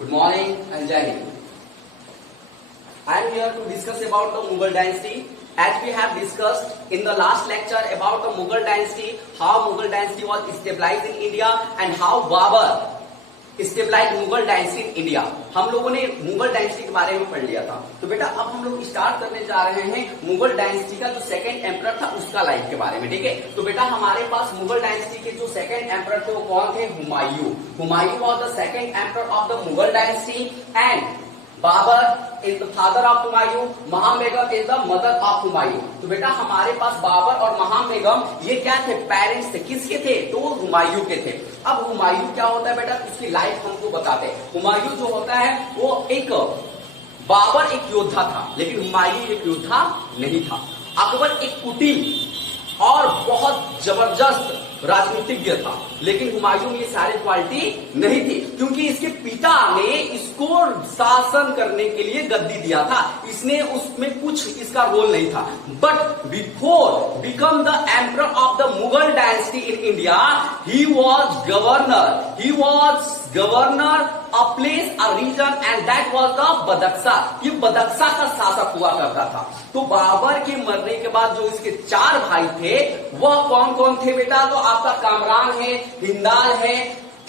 Good morning and Jai Hind. I am here to discuss about the Mughal dynasty. As we have discussed in the last lecture about the Mughal dynasty, how Mughal dynasty was stabilized in India and how Babur stabilized Mughal dynasty in India. हम लोगों ने Mughal dynasty के बारे में पढ़ लिया था। तो बेटा अब हम लोग स्टार्ट करने जा रहे हैं मुगल डायनेस्टी का जो सेकंड एम्परर था उसका लाइफ के बारे में। ठीक है, तो बेटा हमारे पास मुगल डायनेस्टी के जो सेकंड एम्परर थे वो कौन थे? Humayun. Humayun was the second emperor of the Mughal dynasty and Babur is the father of Humayun, Maham Begum is the mother of Humayun. तो बेटा हमारे पास बाबर और महाम बेगम ये क्या थे? पेरेंट्स थे। किसके थे? तो हुमायूं के थे। अब हुमायूं क्या होता है बेटा? उसकी लाइफ हमको बताते हैं। हुमायूं जो होता है वो एक बाबर एक योद्धा था, लेकिन हुमायूं एक योद्धा नहीं था। अकबर एक कुटिल और बहुत जबरदस्त राजनीतिज्ञ था, लेकिन हुमायूं में ये सारी क्वालिटी नहीं थी, क्योंकि इसके पिता ने इसको शासन करने के लिए गद्दी दिया था। इसने उसमें कुछ इसका रोल नहीं था। But before become the emperor of the Mughal dynasty in India, he was governor a place a region and that was the Badakhshan. ये बदख्शा का शासक हुआ करता था। तो बाबर के मरने के बाद जो इसके चार भाई थे वह कौन कौन थे बेटा? तो आपका कामरान है, हिंदाल है,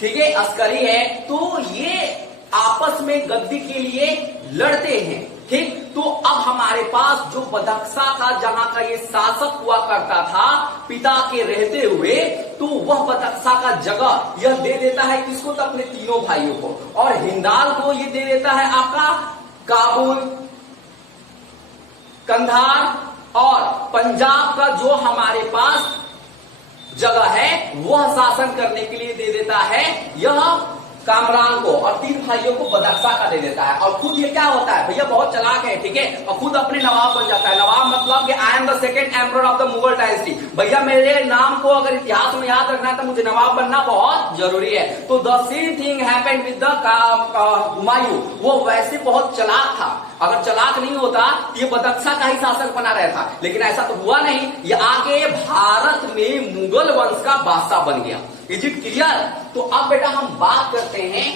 ठीक है, अस्करी है। तो ये आपस में गद्दी के लिए लड़ते हैं। ठीक, तो अब हमारे पास जो बदख्शा था, जहां का ये शासक हुआ करता था पिता के रहते हुए, तो वह बदख्शा का जगह यह दे देता है किसको? तो अपने तीनों भाइयों को। और हिंदाल को ये दे देता है आपका काबुल, कंधार और पंजाब का जो हमारे पास जगह है वह शासन करने के लिए दे देता है यह कामरान को, और तीन भाइयों को बदख्शा का दे देता है। और खुद ये क्या होता है भैया? बहुत चालाक है, ठीक है, और खुद अपने नवाब बन जाता है। नवाब मतलब कि I am the second emperor of the Mughal dynasty. भैया मेरे नाम को अगर इतिहास में याद रखना है तो मुझे नवाब बनना बहुत जरूरी है। तो the same thing happened with the Humayun. वो वैसे बहुत चालाक था, अगर चालाक नहीं होता ये बदख्शा का ही शासक बना रहता, लेकिन ऐसा तो हुआ नहीं। ये आगे भारत में मुगल वंश का बादशाह बन गया। Is it clear? तो अब बेटा हम बात करते हैं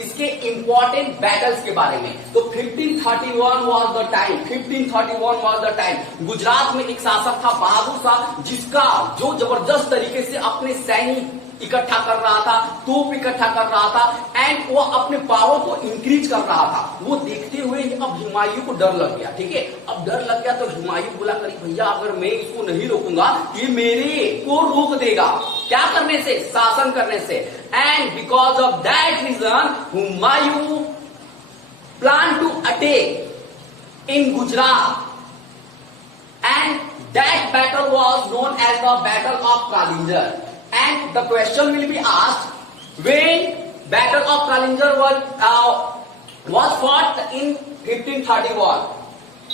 इसके इंपॉर्टेंट बैटल्स के बारे में। तो 1531 was the time. 1531 was the time. Gujarat में एक शासक था बहादुर शाह, जिसका जो जबरदस्त तरीके से अपने सैनिक इकट्ठा कर रहा था, तोप इकट्ठा कर रहा था एंड वो अपने पावर को इंक्रीज कर रहा था। वो देखते हुए अब हुमायूं को डर लग गया। ठीक है, अब डर लग गया तो हुमायूं बोला करी भैया अगर मैं इसको नहीं रोकूंगा ये मेरे को रोक देगा। क्या करने से? शासन करने से। And because of that reason Humayun plan to attack in Gujarat and that battle was known as the battle of Kalinjar. And the question will be asked, when Battle of Kalinjar was fought in 1531,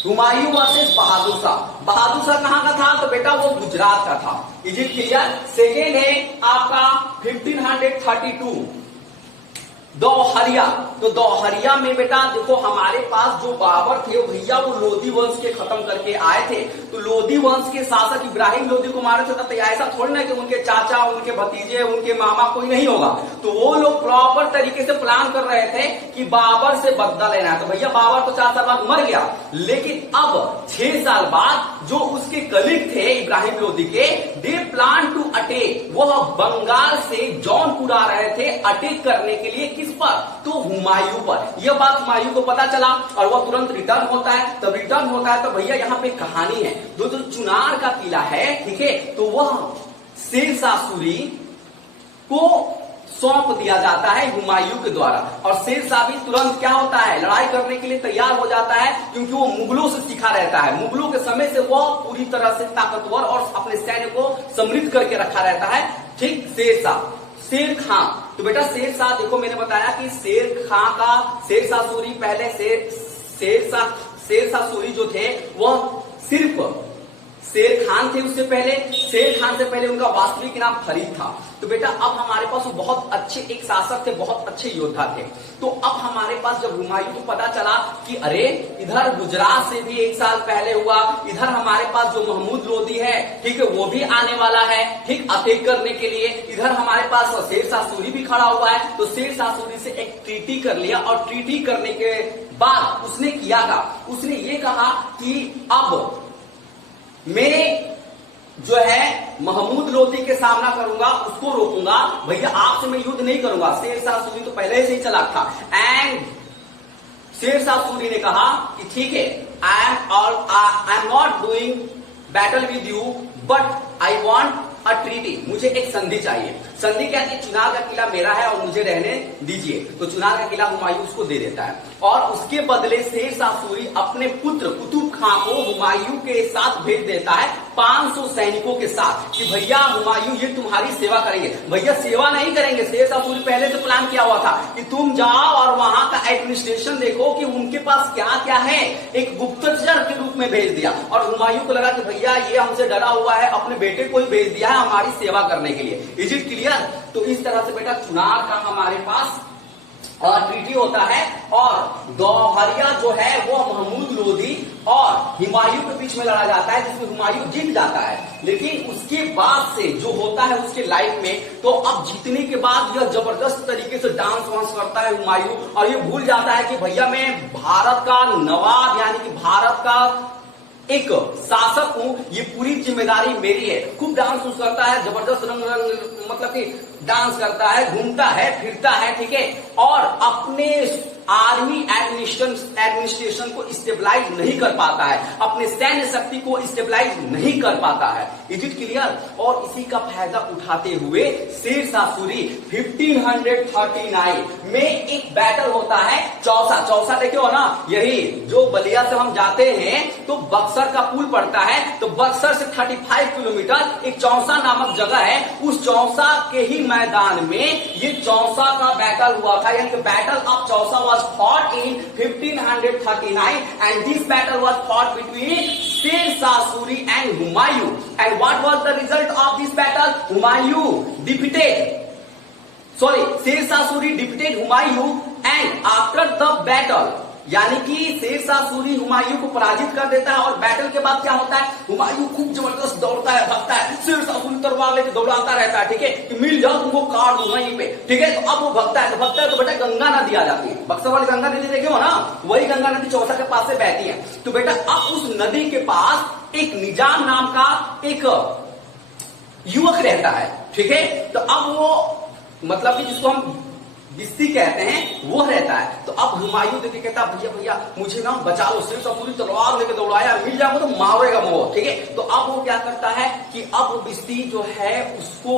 Humayun versus Bahadur Shah. Bahadur Shah कहां का था? तो बेटा वो गुजरात का था। Is it clear? Second है आपका 1532 दोहरिया। तो दोहरिया में बेटा देखो हमारे पास जो बाबर थे भैया वो लोधी वंश के खत्म करके आए थे। तो लोधी वंश के शासक इब्राहिम लोधी को मारे थे, तो ऐसा थोड़ी ना कि उनके चाचा, उनके भतीजे, उनके मामा कोई नहीं होगा। तो वो लोग प्रॉपर तरीके से प्लान कर रहे थे कि बाबर से बदला लेना है। तो भैया बाबर तो 4 साल बाद मर गया, लेकिन अब 6 साल बाद जो उसके कलीग थे इब्राहिम लोधी के, दे प्लान टू अटैक। वह बंगाल से जौनपुर आ रहे थे अटैक करने के लिए। किस पर? तो हुमायूं पर। यह बात हुमायूं को पता चला और वह तुरंत रिटर्न होता है। तब रिटर्न होता है तो भैया यहाँ पे कहानी है, जो चुनार का किला है, ठीक है, तो वह शेरशाह सूरी को सौंप दिया जाता है हुमायूं के द्वारा। और शेरशाह भी तुरंत क्या होता है? लड़ाई करने के लिए तैयार हो जाता है, क्योंकि वो मुगलों से सीखा रहता है। मुगलों के समय से वह पूरी तरह से ताकतवर और अपने सैन्य को समृद्ध करके रखा रहता है। ठीक, शेर खां। तो बेटा शेरशाह देखो मैंने बताया कि शेरशाह सूरी पहले शेरशाह सूरी जो थे वह सिर्फ शेर खान थे उससे पहले, शेर खान से पहले उनका वास्तविक नाम फरीद था। तो बेटा अब हमारे पास वो बहुत अच्छे एक शासक थे, बहुत अच्छे योद्धा थे। तो अब हमारे पास जब हुमायूं को पता चला कि अरे इधर गुजरात से भी 1 साल पहले हुआ, इधर हमारे पास जो महमूद लोदी है, ठीक है, वो भी आने वाला है, ठीक, अटैक करने के लिए, इधर हमारे पास शेर शाह सूरी भी खड़ा हुआ है। तो शेर शाह सूरी से एक ट्रीटी कर लिया, और ट्रीटी करने के बाद उसने किया था, उसने ये कहा कि अब मैं जो है महमूद लोदी के सामना करूंगा, उसको रोकूंगा, भैया आपसे मैं युद्ध नहीं करूंगा। शेर शाह सूरी तो पहले से ही चलाक था। एंड शेर शाह सूरी ने कहा कि ठीक है, I am not doing battle with you, but I want a treaty, मुझे एक संधि चाहिए। संधि क्या थी? चुनार का किला मेरा है और मुझे रहने दीजिए। तो चुनार का किला हुमायूं उसको दे देता है, और उसके बदले शेर शाह सूरी अपने पुत्र कुतुब खां को हुमायूं के साथ भेज देता है 500 सैनिकों के साथ कि भैया हुमायूं ये तुम्हारी सेवा करेंगे। भैया सेवा नहीं करेंगे, शेर शाह सूरी पहले से प्लान किया हुआ था कि तुम जाओ और वहां का एडमिनिस्ट्रेशन देखो कि उनके पास क्या क्या है, एक गुप्तचर के रूप में भेज दिया। और हुमायूं को लगा कि भैया ये हमसे डरा हुआ है, अपने बेटे को ही भेज दिया है हमारी सेवा करने के लिए। Is it clear? तो इस तरह से बेटा चुनार का हमारे पास ट्रीटी होता है, और दोहरिया जो है वो महमूद लोदी और हुमायूं के बीच में लड़ा जाता है, जिसमें हुमायूं जीत जाता है। लेकिन उसके बाद से जो होता है उसके लाइफ में, तो अब जीतने के बाद यह जबरदस्त तरीके से डांस वांस करता है हुमायूं, और ये भूल जाता है कि भैया मैं भारत का नवाब यानी कि भारत का एक शासक हूं, ये पूरी जिम्मेदारी मेरी है। खूब डांस करता है, जबरदस्त रंग मतलब कि डांस करता है, घूमता है, फिरता है, ठीक है, और अपने आर्मी एडमिनिस्ट्रेशन को स्टेबलाइज नहीं कर पाता है, अपने सैन्य शक्ति को स्टेबलाइज नहीं कर पाता है। Is it clear? और इसी का फायदा उठाते हुए शेर शाह सूरी 1539 में एक बैटल होता है चौसा। चौसा देखे हो ना, यही जो बलिया से हम जाते हैं तो बक्सर का पुल पड़ता है, तो बक्सर से 35 किलोमीटर एक चौसा नामक जगह है, उस चौसा के ही मैदान में ये चौसा का बैटल हुआ था, यानी कि battle of Chausa was fought in 1539, and this battle was fought between Sher Shah Suri and Humayun. And what was the result of this battle? Sher Shah Suri defeated Humayun, and after the battle, यानी कि शेर शाह सूरी हुमायूं को पराजित कर देता है। और battle के बाद क्या होता है? हुमायूं खूब जबरदस्त दौड़ता है, भागता है, शेर शाह सूरी तलवार लेके दौड़ाता रहता है, ठीक है, कि मिल जाओ तुमको काट दूंगा यहीं पे, ठीक है। तो अब वो भगता है, तो बेटा गंगा नदी आ जाती है, बक्सर वाली गंगा नदी देखे हो ना, वही गंगा नदी चौसा के पास से बहती है। तो बेटा अब उस नदी के पास एक निजाम नाम का एक युवक रहता है, ठीक है। तो अब वो मतलब कि जिसको हम बिस्ती कहते हैं वो रहता है। तो अब हुमायूं देखे कहता भैया भैया मुझे ना बचा लो, शेर शाह सूरी तलवार लेके दौड़ाया, मिल जाएगा तो मारेगा मोह, ठीक है। तो अब वो क्या करता है कि अब वो बिस्ती जो है उसको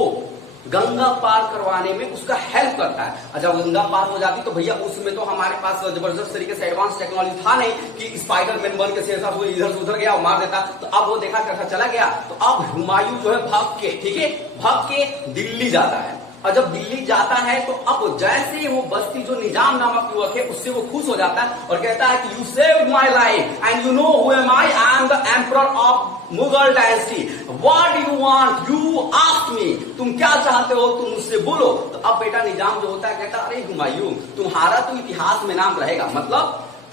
गंगा पार करवाने में उसका हेल्प करता है। और जब गंगा पार हो जाती तो भैया उसमें तो हमारे पास जबरदस्त तरीके से एडवांस टेक्नोलॉजी था नहीं कि स्पाइडरमैन बन के शेर शाह सूरी इधर से उधर गया और मार देता। तो अब वो देखा कैसा चला गया। तो अब हुमायूं जो है भाग के, ठीक है, भाग के दिल्ली जाता है। और जब दिल्ली जाता है तो अब जैसे वो बस्ती जो निजाम नामक युवक है उससे वो खुश हो जाता है और कहता है कि you saved my life and you know who am I am the emperor of Mughal dynasty, what do you want, you ask me, तुम क्या चाहते हो तुम मुझसे बोलो। तो अब बेटा निजाम जो होता है कहता है अरे हुमायूं तुम्हारा तो इतिहास में नाम रहेगा, मतलब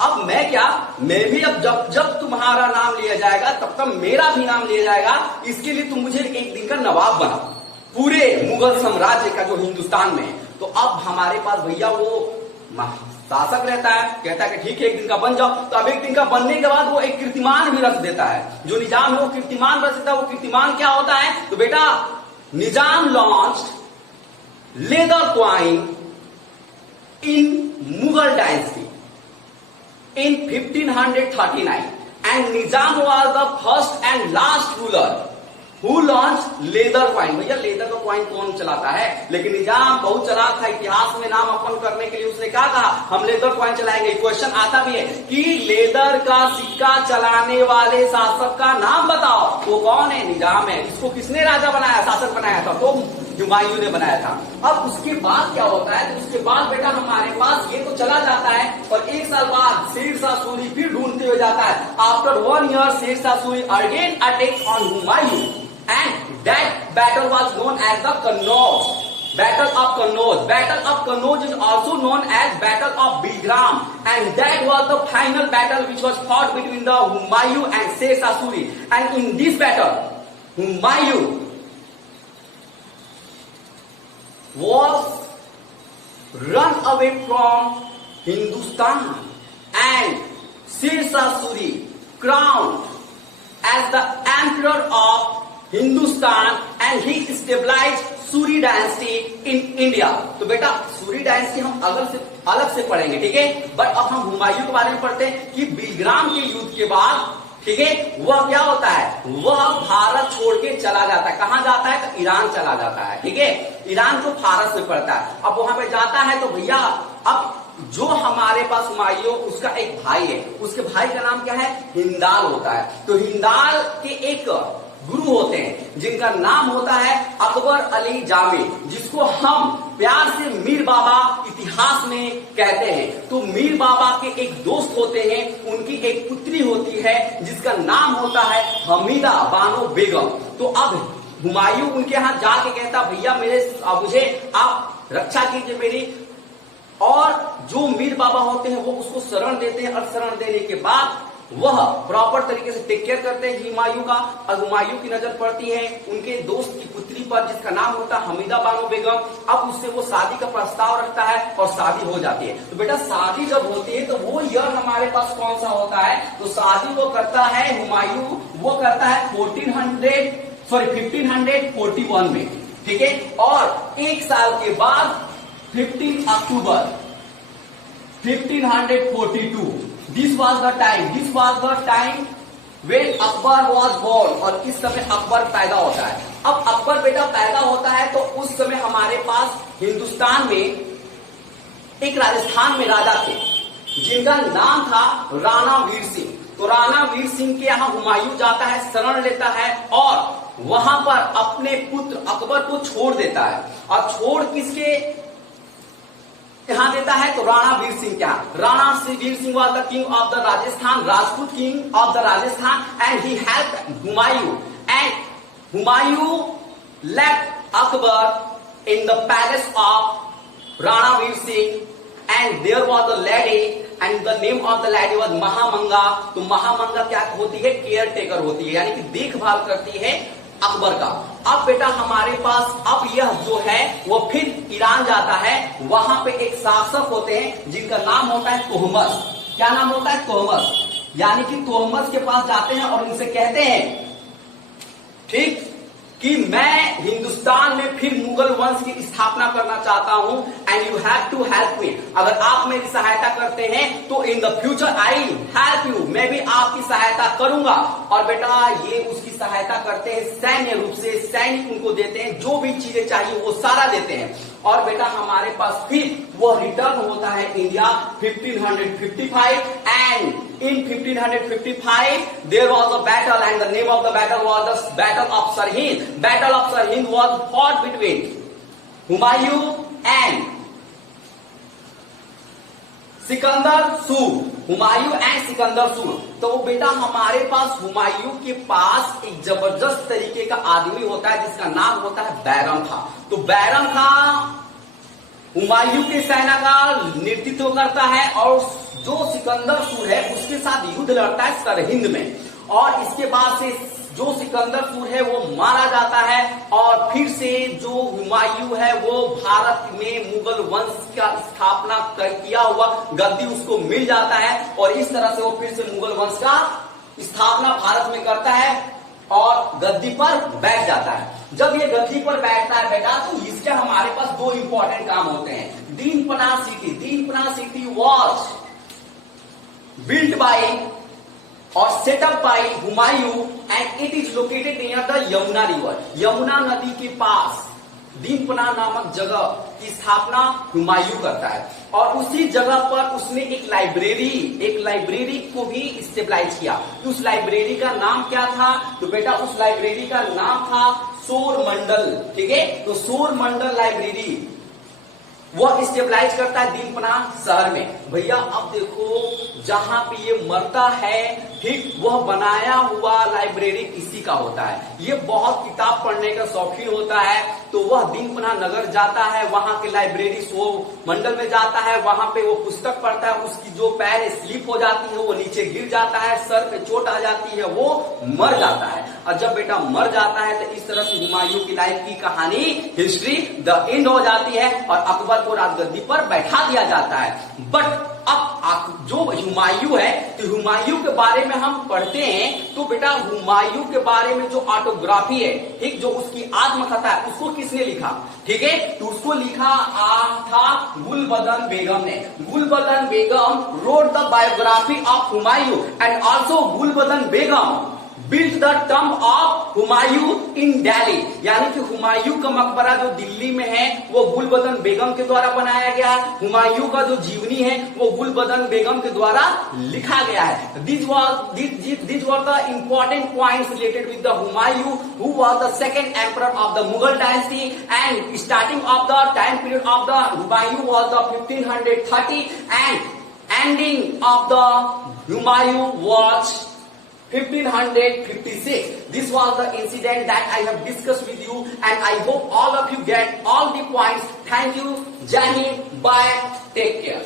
अब मैं क्या, मैं भी अब जब तुम्हारा नाम लिया जाएगा तब तक मेरा भी नाम लिया जाएगा, इसके लिए तुम मुझे एक दिन का नवाब बनाओ पूरे मुगल साम्राज्य का जो हिंदुस्तान में। तो अब हमारे पास भैया वो शासक रहता है, कहता है कि ठीक है एक दिन का बन जाओ। तो अब एक दिन का बनने के बाद वो एक कीर्तिमान भी रच देता है, जो निजाम है वो कीर्तिमान रच देता है। वो कीर्तिमान क्या होता है? तो बेटा Nizam launched leather coin in Mughal dynasty in 1539 and Nizam was the first and last ruler who launched leather coin। भैया लेदर का कॉइन कौन चलाता है? लेकिन निजाम बहुत चलाक था, इतिहास में नाम अपन करने के लिए उसने क्या कहा, हम लेदर कॉइन चलाएंगे। क्वेश्चन आता भी है कि लेदर का सिक्का चलाने वाले शासक का नाम बताओ, वो कौन है? निजाम है। इसको किसने राजा बनाया, शासक बनाया था? तो हुमायूं ने बनाया था। अब उसके बाद क्या होता है, तो उसके बाद बेटा हमारे पास ये तो चला जाता है और एक साल बाद शेरशाह सूरी फिर ढूंढते हुए जाता है। After 1 year Sher Shah Suri again attack on Humayun and that battle was known as the Kannauj Battle of Kannauj. Battle of Kannauj is also known as Battle of Bigram, and that was the final battle which was fought between the Humayun and Sher-Shah Suri. And in this battle, Humayun was run away from Hindustan, and Sher-Shah Suri crowned as the emperor of Hindustan, and he stabilized Suri dynasty in India. तो बेटा Suri dynasty हम अलग से पढ़ेंगे, ठीक है। But अब हम हुमायूं के बारे में पढ़ते हैं कि बिलग्राम के युद्ध के बाद, ठीक है, वह क्या होता है, वह भारत छोड़ के चला जाता है। कहां जाता है, तो ईरान चला जाता है, ठीक है। ईरान जो फारस में पड़ता है, अब वहां पे जाता है तो भैया अब जो हमारे पास हुमायूं, उसका एक भाई है, उसके भाई का नाम क्या है, हिंदाल होता है। तो हिंदाल के एक गुरु होते हैं जिनका नाम होता है अकबर अली जामी, जिसको हम प्यार से मीर बाबा इतिहास में कहते हैं। तो मीर बाबा के एक दोस्त होते हैं, उनकी एक पुत्री होती है जिसका नाम होता है हमीदा बानो बेगम। तो अब हुमायूं उनके यहां जाके कहता, भैया मुझे आप रक्षा कीजिए मेरी। और जो मीर बाबा होते हैं वो उसको शरण देते हैं, और शरण देने के बाद वह प्रॉपर तरीके से टेक केयर करते हैं हुमायूं का। और हुमायूं की नजर पड़ती है उनके दोस्त की पुत्री पर जिसका नाम होता है हमीदा बानो बेगम। अब उससे वो शादी का प्रस्ताव रखता है और शादी हो जाती है। तो बेटा शादी जब होती है तो वो ईयर हमारे पास कौन सा होता है, तो शादी वो करता है हुमायूं, वो करता है 1541 में, ठीक है। और एक साल के बाद 15 अक्टूबर 1542 This was the time when Akbar was born, और इस समय अकबर पैदा होता है। अब अकबर बेटा पैदा होता है तो उस समय हमारे पास हिंदुस्तान में एक राजस्थान में राजा थे जिनका नाम था राणा वीर सिंह। तो राणा वीर सिंह के यहाँ हुमायूं जाता है, शरण लेता है और वहां पर अपने पुत्र अकबर को छोड़ देता है। और छोड़ किसके यहां देता है, तो राणा वीर सिंह क्या, Rana Veer Singh was the king of the Rajasthan, Rajput king of the Rajasthan, and he helped Humayun, and Humayun left Akbar in the palace of Rana Veer Singh, and there was a lady and the name of the lady was Mahamanga. तो महामंगा क्या होती है, केयर टेकर होती है, यानी कि देखभाल करती है अकबर का। अब बेटा हमारे पास अब यह जो है वो फिर ईरान जाता है, वहां पे एक शासक होते हैं जिनका नाम होता है तोहमस। क्या नाम होता है, तोहमस। यानी कि तोहमस के पास जाते हैं और उनसे कहते हैं, ठीक, कि मैं हिंदुस्तान में फिर मुगल वंश की स्थापना करना चाहता हूं, and you have to help me. अगर आप मेरी सहायता करते हैं तो in the future I help you, मैं भी आपकी सहायता करूंगा। और बेटा ये उसकी सहायता करते हैं सैन्य रूप से, सैनिक उनको देते हैं, जो भी चीजें चाहिए वो सारा देते हैं। और बेटा हमारे पास फिर वो रिटर्न होता है India 1555, and in 1555 there was a battle, and the name of the battle was the Battle of Sirhind. Battle of Sirhind was fought between Humayun and Sikandar सूर, हुमायूं एंड सिकंदर सूर। तो बेटा हमारे पास हुमायूं के पास एक जबरदस्त तरीके का आदमी होता है जिसका नाम होता है बैरम खां। तो बैरम खां हुमायूं की सेना का नेतृत्व करता है और जो सिकंदर सूर है उसके साथ युद्ध लड़ता है सरहिंद में। और इसके बाद से जो सिकंदर सूर है वो मारा जाता है, और फिर से जो हुमायूं है वो भारत में मुगल वंश का स्थापना किया हुआ गद्दी उसको मिल जाता है, और इस तरह से वो फिर से मुगल वंश का स्थापना भारत में करता है और गद्दी पर बैठ जाता है। जब ये गद्दी पर बैठता है बेटा तो इसके हमारे पास दो इंपॉर्टेंट काम होते हैं। Dinpanah city was built by और setup by Humayun, and it is located near the Yamuna river. Yamuna नदी के पास दीनपना नामक जगह की स्थापना हुमायूं करता है, और उसी जगह पर उसने एक लाइब्रेरी को भी स्टेबलाइज किया। उस लाइब्रेरी का नाम क्या था, तो बेटा उस लाइब्रेरी का नाम था सौर मंडल, ठीक है। तो सौर मंडल लाइब्रेरी वह स्टेबलाइज करता है दीनपना शहर में। भैया अब देखो जहां पे ये मरता है, ठीक, वह बनाया हुआ लाइब्रेरी इसी का होता है। ये बहुत किताब पढ़ने का शौकीन होता है, तो वह दीनपना नगर जाता है, वहां के लाइब्रेरी सौर मंडल में जाता है, वहां पे वो पुस्तक पढ़ता है, उसकी जो पैर स्लिप हो जाती है, वो नीचे गिर जाता है, सर पे चोट आ जाती है, वो मर जाता है। और जब बेटा मर जाता है तो इस तरह से हुमायूं की लाइफ की कहानी, हिस्ट्री द एंड हो जाती है और अकबर को राजगद्दी पर बैठा दिया जाता है। बट अब जो हुमायूं है, तो हुमायूं के बारे में हम पढ़ते हैं तो बेटा हुमायूं के बारे में जो ऑटोग्राफी है, ठीक, जो उसकी आत्मकथा है, उसको किसने लिखा, ठीक है, तो उसको लिखा था गुलबदन बेगम ने। Gulbadan Begum wrote the biography of Humayun and also Gulbadan Begum built the tomb of Humayun in Delhi, यानी कि हुमायूं का मकबरा जो दिल्ली में है वो गुलबदन बेगम के द्वारा बनाया गया है। हुमायूं का जो जीवनी है वो गुलबदन बेगम के द्वारा लिखा गया है। These were the important points related with the Humayun, who was the second emperor of the Mughal dynasty, and starting of the time period of the Humayun was the 1530 and ending of the Humayun was 1556. This was the incident that I have discussed with you, and I hope all of you get all the points. Thank you. Jai Hind. Bye. Take care.